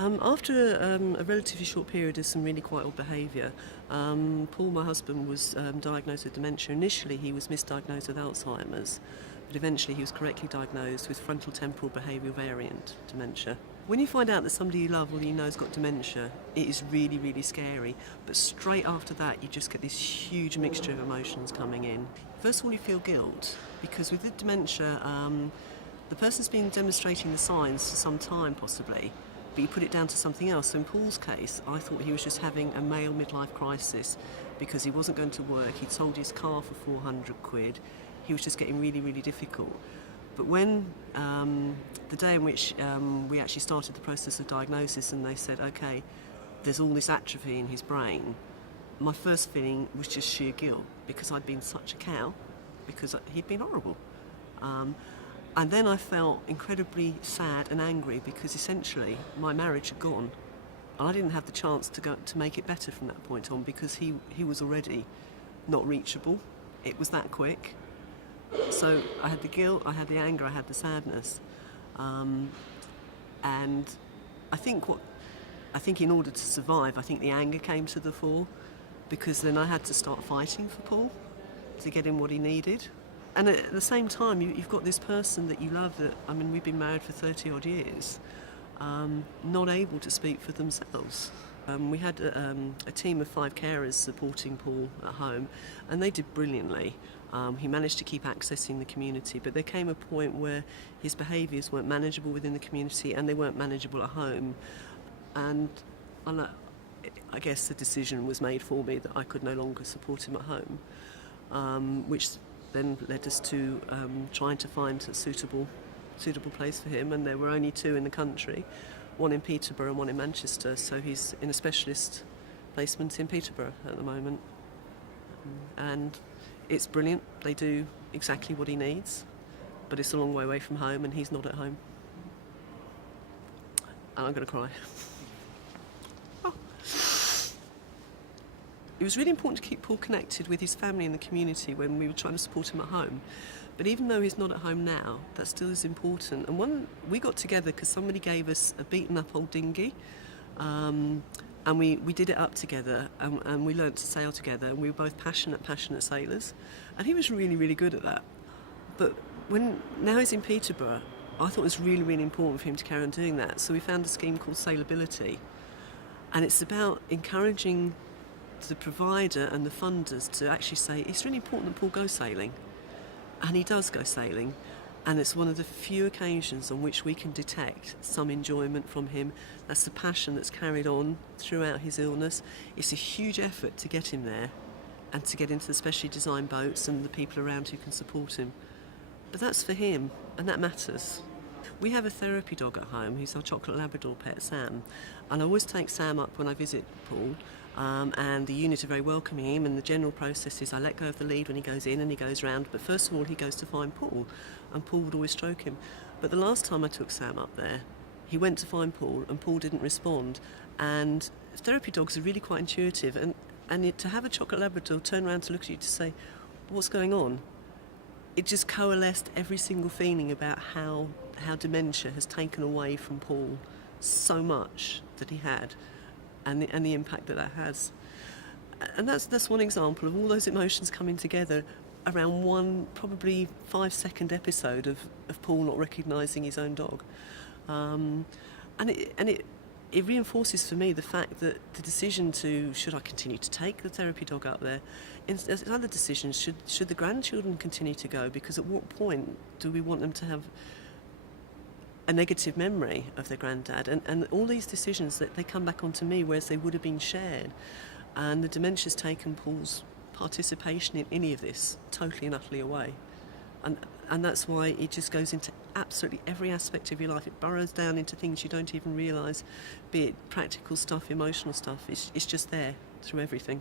After a relatively short period of some really quite odd behaviour, Paul, my husband, was diagnosed with dementia. Initially he was misdiagnosed with Alzheimer's, but eventually he was correctly diagnosed with frontal temporal behavioural variant dementia. When you find out that somebody you love or you know has got dementia, it is really, really scary. But straight after that, you just get this huge mixture of emotions coming in. First of all, you feel guilt, because with the dementia, the person's been demonstrating the signs for some time possibly, but you put it down to something else. So in Paul's case, I thought he was just having a male midlife crisis because he wasn't going to work. He'd sold his car for 400 quid. He was just getting really, really difficult. But when the day in which we actually started the process of diagnosis and they said, okay, there's all this atrophy in his brain, my first feeling was just sheer guilt because I'd been such a cow, because he'd been horrible. And then I felt incredibly sad and angry because essentially my marriage had gone. And I didn't have the chance to make it better from that point on because he was already not reachable. It was that quick. So I had the guilt, I had the anger, I had the sadness. And I think in order to survive, I think the anger came to the fore because then I had to start fighting for Paul to get him what he needed. And at the same time, you've got this person that you love that, I mean, we've been married for 30 odd years, not able to speak for themselves. We had a team of 5 carers supporting Paul at home, and they did brilliantly. He managed to keep accessing the community, but there came a point where his behaviours weren't manageable within the community and they weren't manageable at home. And I guess the decision was made for me that I could no longer support him at home, which then led us to trying to find a suitable place for him, and there were only 2 in the country, one in Peterborough and one in Manchester, so he's in a specialist placement in Peterborough at the moment. And it's brilliant, they do exactly what he needs, but it's a long way away from home and he's not at home. And I'm going to cry. Oh. It was really important to keep Paul connected with his family and the community when we were trying to support him at home. But even though he's not at home now, that still is important. And we got together because somebody gave us a beaten up old dinghy, and we did it up together, and we learnt to sail together, and we were both passionate sailors. And he was really, really good at that. But now he's in Peterborough, I thought it was really, really important for him to carry on doing that. So we found a scheme called Sailability. And it's about encouraging the provider and the funders to actually say, it's really important that Paul goes sailing. And he does go sailing. And it's one of the few occasions on which we can detect some enjoyment from him. That's the passion that's carried on throughout his illness. It's a huge effort to get him there and to get into the specially designed boats and the people around who can support him. But that's for him, and that matters. We have a therapy dog at home who's our chocolate Labrador pet, Sam. And I always take Sam up when I visit Paul. And the unit are very welcoming him, and the general process is I let go of the lead when he goes in and he goes round, but first of all he goes to find Paul, and Paul would always stroke him. But the last time I took Sam up there, he went to find Paul and Paul didn't respond. And therapy dogs are really quite intuitive, and to have a chocolate Labrador turn around to look at you to say, what's going on? It just coalesced every single feeling about how dementia has taken away from Paul so much that he had. And the impact that has. And that's one example of all those emotions coming together around one probably 5-second episode of Paul not recognising his own dog. And it reinforces for me the fact that the decision to, should I continue to take the therapy dog up there, as other decisions, should the grandchildren continue to go, because at what point do we want them to have a negative memory of their granddad, and all these decisions that they come back onto me, whereas they would have been shared. And the dementia's taken Paul's participation in any of this totally and utterly away, and that's why it just goes into absolutely every aspect of your life. It burrows down into things you don't even realise, be it practical stuff, emotional stuff. It's just there through everything.